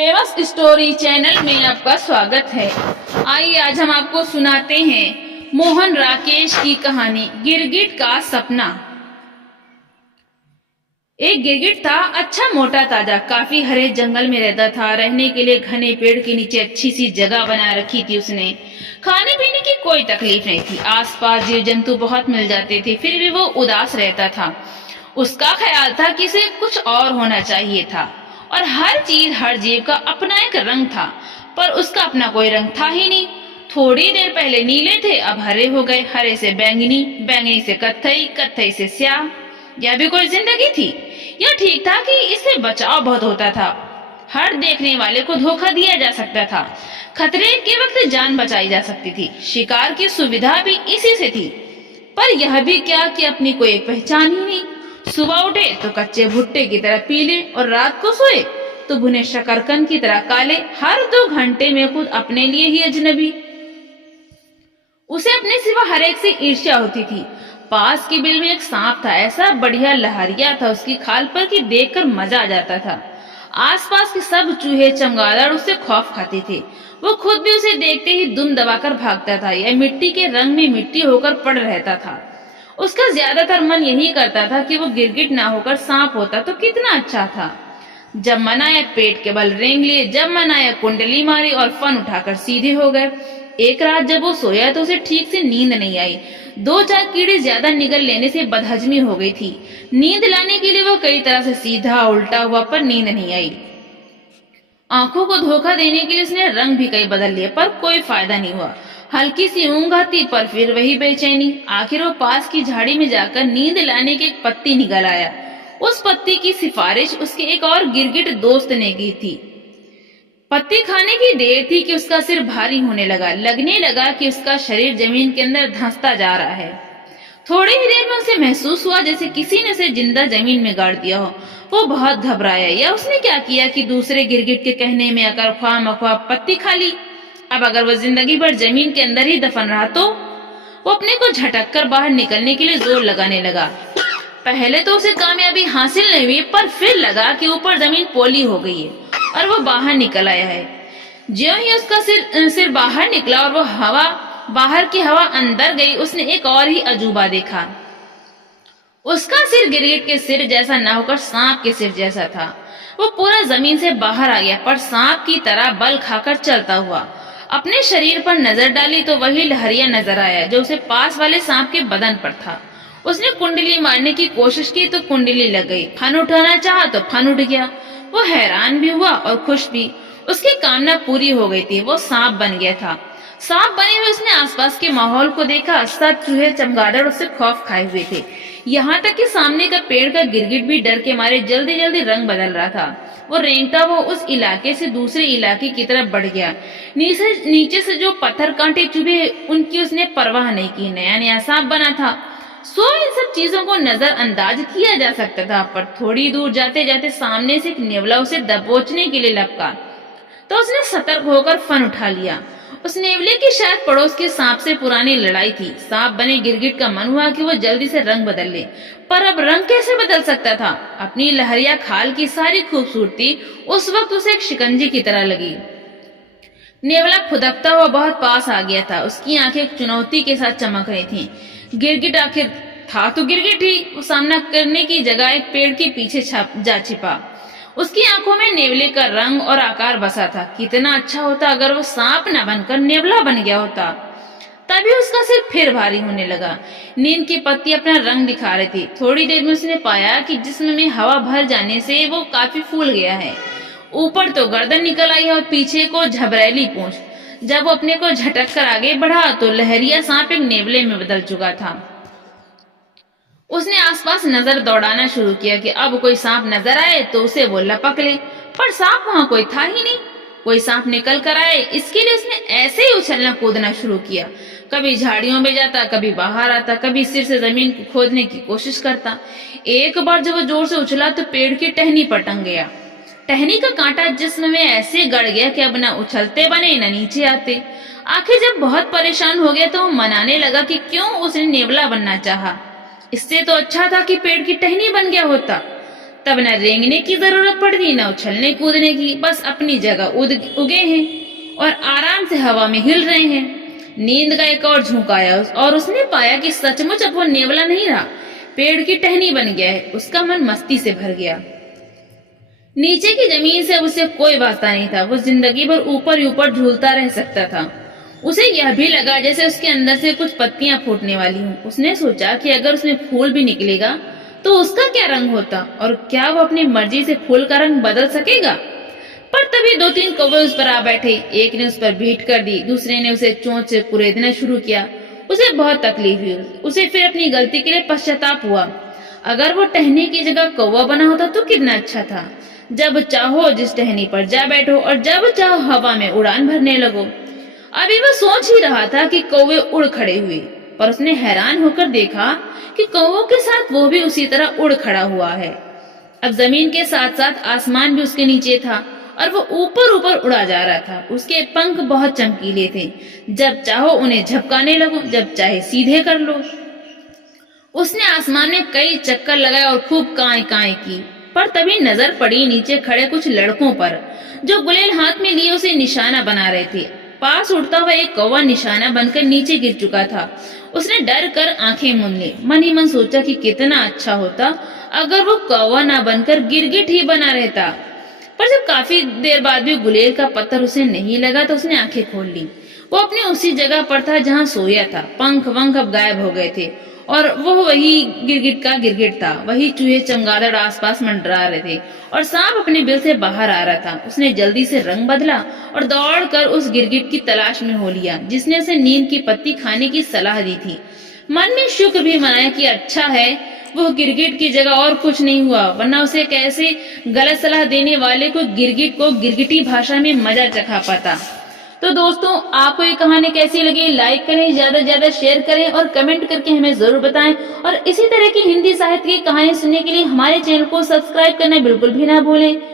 Famous story channel में आपका स्वागत है। आइए आज हम आपको सुनाते हैं मोहन राकेश की कहानी गिरगिट का सपना। एक गिरगिट था, अच्छा मोटा ताजा, काफी हरे जंगल में रहता था। रहने के लिए घने पेड़ के नीचे अच्छी सी जगह बना रखी थी उसने। खाने पीने की कोई तकलीफ नहीं थी, आसपास जीव जंतु बहुत मिल जाते थे, फिर भी वो उदास रहता था। उसका ख्याल था कि इसे कुछ और होना चाहिए था, और हर चीज हर जीव का अपना एक रंग था, पर उसका अपना कोई रंग था ही नहीं। थोड़ी देर पहले नीले थे, अब हरे हो गए, हरे से बैंगनी, बैंगनी से कत्थई, कत्थई से स्याह। यह भी कोई जिंदगी थी? यह ठीक था कि इससे बचाव बहुत होता था। हर देखने वाले को धोखा दिया जा सकता था, खतरे के वक्त जान बचाई जा सकती थी, शिकार की सुविधा भी इसी से थी। पर यह भी क्या कि अपनी कोई एक पहचान ही नहीं। सुबह उठे तो कच्चे भुट्टे की तरह पीले, और रात को सोए तो भुने शकरकंद की तरह काले। हर 2 घंटे में खुद अपने लिए ही अजनबी। उसे अपने सिवा हर एक से ईर्ष्या होती थी। पास की बिल में एक सांप था, ऐसा बढ़िया लहरिया था उसकी खाल पर कि देखकर मजा आ जाता था। आसपास के सब चूहे चमगादड़ उससे खौफ खाते थे। वो खुद भी उसे देखते ही दुम दबाकर भागता था। यह मिट्टी के रंग में मिट्टी होकर पड़ रहता था। उसका ज्यादातर मन यही करता था कि वो गिरगिट ना होकर सांप होता तो कितना अच्छा था। जब मन आया पेट के बल रेंग लिए, जब मन आया कुंडली मारी और फन उठाकर सीधे हो गए। एक रात जब वो सोया तो उसे ठीक से नींद नहीं आई। 2-4 कीड़े ज्यादा निगल लेने से बदहजमी हो गई थी। नींद लाने के लिए वो कई तरह से सीधा उल्टा हुआ, पर नींद नहीं आई। आंखों को धोखा देने के लिए उसने रंग भी कई बदल लिए, पर कोई फायदा नहीं हुआ। हल्की सी ऊँघ आती, पर फिर वही बेचैनी। आखिर वो पास की झाड़ी में जाकर नींद लाने की एक पत्ती निकल आया। उस पत्ती की सिफारिश उसके एक और गिरगिट दोस्त ने की थी। पत्ती खाने की देर थी कि उसका सिर भारी होने लगा। लगने लगा कि उसका शरीर जमीन के अंदर धंसता जा रहा है। थोड़ी ही देर में उसे महसूस हुआ जैसे किसी ने उसे जिंदा जमीन में गाड़ दिया हो। वो बहुत घबराया। या उसने क्या किया कि दूसरे गिरगिट के कहने में आकर ख्वाह पत्ती खा ली। अब अगर वो जिंदगी भर जमीन के अंदर ही दफन रहा तो? वो अपने को झटक कर बाहर निकलने के लिए जोर लगाने लगा। पहले तो उसे कामयाबी हासिल नहीं हुई, पर फिर लगा कि ऊपर जमीन पोली हो गई है और वो बाहर निकल आया है। ज्यों ही उसका सिर बाहर निकला और वो बाहर की हवा अंदर गई, उसने एक और ही अजूबा देखा। उसका सिर गिरगिट के सिर जैसा न होकर सांप के सिर जैसा था। वो पूरा जमीन से बाहर आ गया, पर सांप की तरह बल खाकर चलता हुआ। अपने शरीर पर नजर डाली तो वही लहरिया नजर आया जो उसे पास वाले सांप के बदन पर था। उसने कुंडली मारने की कोशिश की तो कुंडली लग गई। फन उठाना चाहा तो फन उठ गया। वो हैरान भी हुआ और खुश भी। उसकी कामना पूरी हो गई थी, वो सांप बन गया था। सांप बने हुए उसने आसपास के माहौल को देखा। सब चूहे चमगादड़ उससे खौफ खाए हुए थे। यहाँ तक कि सामने का पेड़ का गिरगिट भी डर के मारे जल्दी जल्दी रंग बदल रहा था। वो रेंगता वो उस इलाके से दूसरे इलाके की तरफ बढ़ गया। नीचे से जो पत्थर कांटे चुभे उनकी उसने परवाह नहीं की। नया नया सांप बना था। इन सब चीजों को नजरअंदाज किया जा सकता था, पर थोड़ी दूर जाते जाते सामने से एक नेवला उसे दबोचने के लिए लपका, तो उसने सतर्क होकर फन उठा लिया। उस नेवले की शायद पड़ोस के सांप से पुरानी लड़ाई थी। सांप बने गिरगिट का मन हुआ कि वो जल्दी से रंग बदल ले, पर अब रंग कैसे बदल सकता था? अपनी लहरिया खाल की सारी खूबसूरती उस वक्त उसे एक शिकंजी की तरह लगी। नेवला फुदकता हुआ बहुत पास आ गया था। उसकी आंखें एक चुनौती के साथ चमक रही थीं। गिरगिट आखिर था तो गिरगिट ही। वो सामना करने की जगह एक पेड़ के पीछे जा छिपा। उसकी आंखों में नेवले का रंग और आकार बसा था। कितना अच्छा होता अगर वो सांप न बनकर नेवला बन गया होता। तभी उसका सिर फिर भारी होने लगा। नींद की पत्ती अपना रंग दिखा रही थी। थोड़ी देर में उसने पाया कि जिस्म में हवा भर जाने से वो काफी फूल गया है। ऊपर तो गर्दन निकल आई और पीछे को झबरैली पूंछ। जब वो अपने को झटक कर आगे बढ़ा तो लहरिया सांप एक नेवले में बदल चुका था। उसने आसपास नजर दौड़ाना शुरू किया कि अब कोई सांप नजर आए तो उसे वो लपक ले, पर सांप वहां कोई था ही नहीं। कोई सांप निकल कर आए, इसके लिए उसने ऐसे ही उछलना कूदना शुरू किया। कभी झाड़ियों में जाता, कभी बाहर आता, कभी सिर से जमीन को खोदने की कोशिश करता। एक बार जब वो जोर से उछला तो पेड़ की टहनी पर टंग गया। टहनी का कांटा जिस्म में ऐसे गड़ गया कि अब न उछलते बने न नीचे आते। आखिर जब बहुत परेशान हो गया तो वो मनाने लगा कि क्यों उसने नेवला बनना चाहा। इससे तो अच्छा था कि पेड़ की टहनी बन गया होता। तब न रेंगने की जरूरत पड़ती न उछलने कूदने की, बस अपनी जगह उगे हैं और आराम से हवा में हिल रहे हैं। नींद का एक और झोंका आया और उसने पाया कि सचमुच अब वो नेवला नहीं रहा, पेड़ की टहनी बन गया है। उसका मन मस्ती से भर गया। नीचे की जमीन से उसे कोई वास्ता नहीं था। वो जिंदगी भर ऊपर ही ऊपर झूलता रह सकता था। उसे यह भी लगा जैसे उसके अंदर से कुछ पत्तियां फूटने वाली हों। उसने सोचा कि अगर उसमें फूल भी निकलेगा तो उसका क्या रंग होता और क्या वो अपनी मर्जी से फूल का रंग बदल सकेगा। पर तभी 2-3 कौवे उस पर आ बैठे। एक ने उस पर भीट कर दी, दूसरे ने उसे चोंच से कुरेदना शुरू किया। उसे बहुत तकलीफ हुई। उसे फिर अपनी गलती के लिए पश्चाताप हुआ। अगर वो टहनी की जगह कौवा बना होता तो कितना अच्छा था। जब चाहो जिस टहनी पर जा बैठो और जब चाहो हवा में उड़ान भरने लगो। अभी वह सोच ही रहा था कि कौवे उड़ खड़े हुए, पर उसने हैरान होकर देखा कि कौवों के साथ वो भी उसी तरह उड़ खड़ा हुआ है। अब जमीन के साथ साथ आसमान भी उसके नीचे था और वो ऊपर ऊपर उड़ा जा रहा था। उसके पंख बहुत चमकीले थे। जब चाहो उन्हें झपकाने लगो, जब चाहे सीधे कर लो। उसने आसमान में कई चक्कर लगाए और खूब कांय कांय की, पर तभी नजर पड़ी नीचे खड़े कुछ लड़कों पर, जो गुलेल हाथ में लिए उसे निशाना बना रहे थे। पास उड़ता हुआ एक कौवा निशाना बनकर नीचे गिर चुका था। उसने डर कर आंखें मूंद ली। मन ही मन सोचा कि कितना अच्छा होता अगर वो कौवा ना बनकर गिरगिट ही बना रहता। पर जब काफी देर बाद भी गुलेल का पत्थर उसे नहीं लगा तो उसने आंखें खोल ली। वो अपनी उसी जगह पर था जहां सोया था। पंख वंख अब गायब हो गए थे और वो वही गिरगिट का गिरगिट था। वही चूहे चमगादड़ आसपास मंडरा रहे थे और सांप अपने बिल से बाहर आ रहा था। उसने जल्दी से रंग बदला और दौड़कर उस गिरगिट की तलाश में हो लिया जिसने उसे नीम की पत्ती खाने की सलाह दी थी। मन में शुक्र भी मनाया कि अच्छा है वो गिरगिट की जगह और कुछ नहीं हुआ, वरना उसे कैसे गलत सलाह देने वाले को गिरगिट को गिरगिटी भाषा में मजा चखा पाता। तो दोस्तों, आपको ये कहानी कैसी लगी? लाइक करें, ज्यादा से ज्यादा शेयर करें और कमेंट करके हमें जरूर बताएं। और इसी तरह की हिंदी साहित्य की कहानी सुनने के लिए हमारे चैनल को सब्सक्राइब करना बिल्कुल भी ना भूलें।